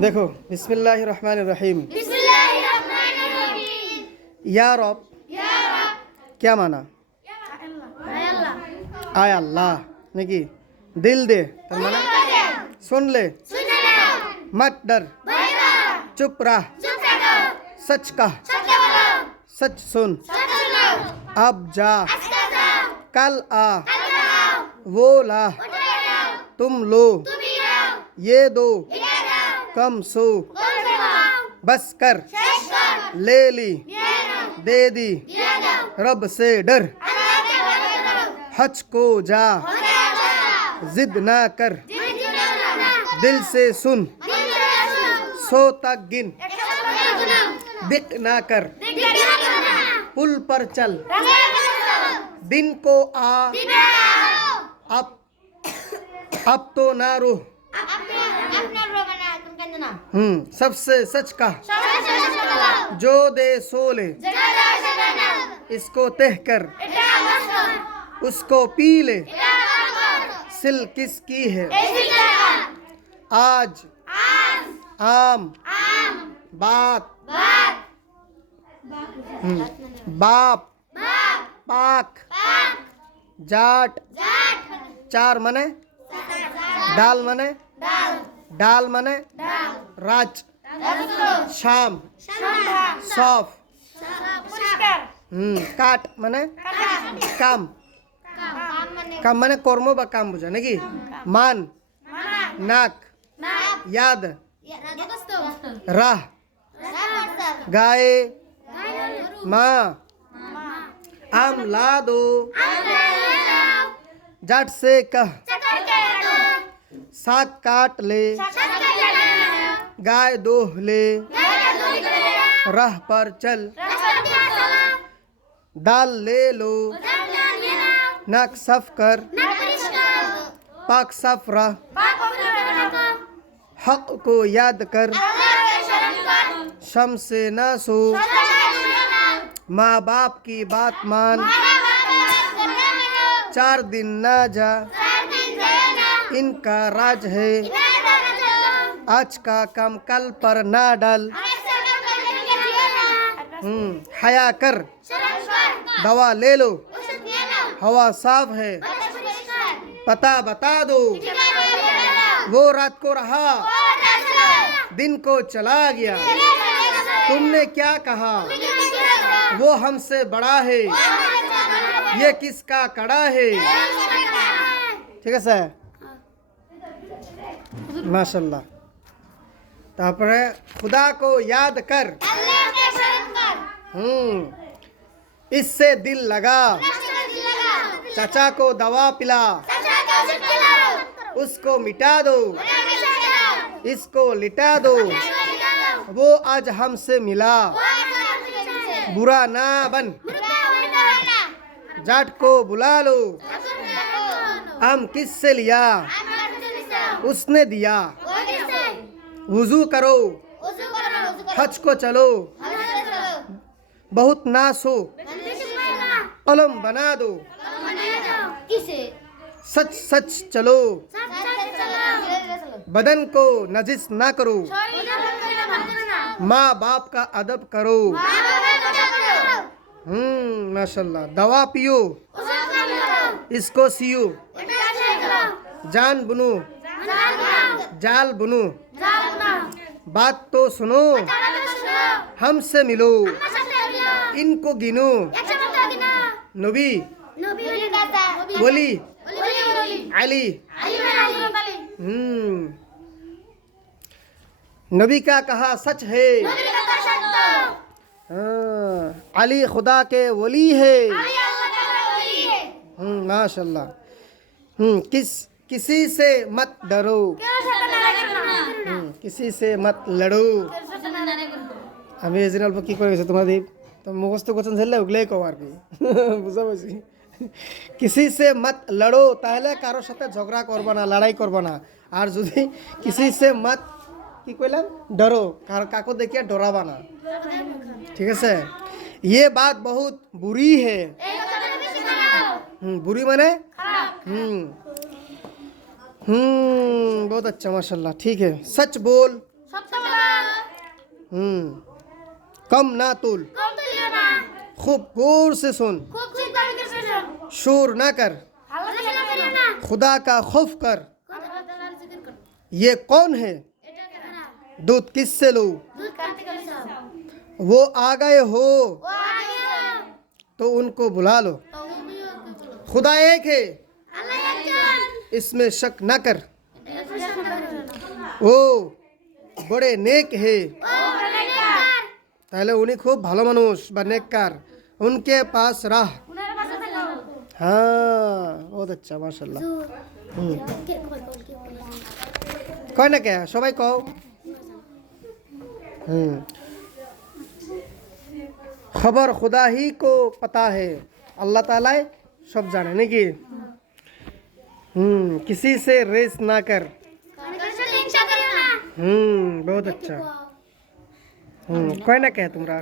देखो बिस्मिल्लाहिर्रहमानिर्रहीम। या रब क्या माना? आय अल्लाह नाকি दिल दे তার মানে सुन ले, मत डर, चुप रह, सच कह, सच सुन, अब जा, कल आ, वो ला, तुम लो, ये दो, कम सो, बस कर, ले ली, दे दी, रब से डर, हज को जा, जिद ना कर, दिल से सुन, सौ तक गिन, बिक ना कर, पुल पर चल, दिन को आ, अब तो ना रो, सबसे सच का, जो दे सो ले, इसको तह कर, उसको पी ले, सिल किसकी है, आज आम बात बाप पाक जाट चार मने डाल मने डाल मने राज शाम सौफ काट मने काम काम मने কর্ম বা কাম বোঝায় নাকি মান নাক याद राह गाय माँ आम ला दो जट से कह साग काट ले गाय दोह ले राह पर चल दाल ले लो नाक साफ कर पाक साफ रह हक को याद कर शम से न सो माँ बाप की बात मान 4 दिन ना जा इनका राज है आज का काम कल पर ना डाल हया कर दवा ले लो हवा साफ है पता बता दो वो रात को रहा दिन को चला गया तुमने क्या कहा वो हमसे बड़ा है ये किसका कड़ा है ठीक है सर माशाल्लाह तापरे खुदा को याद कर इससे दिल लगा चाचा को दवा पिला उसको मिटा दो इसको लिटा दो वो आज हमसे मिला बुरा ना बन जाट को बुला लो आम किससे लिया उसने दिया वुजू करो हज को चलो बहुत नासो कलम बना दो सच सच चलो बदन को नजिस ना करो माँ बाप का अदब करो माशाल्लाह दवा पियो इसको सियो जान बुनो जाल बुनो बात तो सुनो हमसे मिलो इनको गिनो नबी वली अली नबी का कहा सच है अली खुदा के वली है माशाल्लाह किसी से मत डरो किसी से मत लड़ो আমি এজিন অল্প কি করে গেছে তোমাদের তো মুখস্থ কোশ্চেন ছেলে ওগুলাই কও আর কি বুঝা পাইছি किसी से मत लड़ो তাহলে কারোর সাথে ঝগড়া করবে না লড়াই করবে না আর যদি किसी से मत কি কইলাম डरो কাকো দেখিয়া ডরাবা না ঠিক আছে ये बात बहुत बुरी है बुरी माने बहुत अच्छा माशाल्लाह ठीक है सच बोल कम ना तुल, खूब गौर से सुन, शोर ना कर, खुदा का खौफ कर। ये कौन है, दूध किससे लो, वो आ गए हो तो उनको बुला लो। खुदा एक है, इसमें शक न कर, ও বড়ে নেক হে, তাহলে উনি খুব ভালো মানুষ বা নেককার। উনকে পাস রাহ, হ্যাঁ বহুত আচ্ছা মাশাআল্লাহ। কয় না কে সবাই কও। খবর খুদা হি কো পাতা হে, আল্লাহ তাআলাই সব জানে নাকি। किसी से रेस ना कर, बहुत अच्छा। कोई ना कहे तुमरा।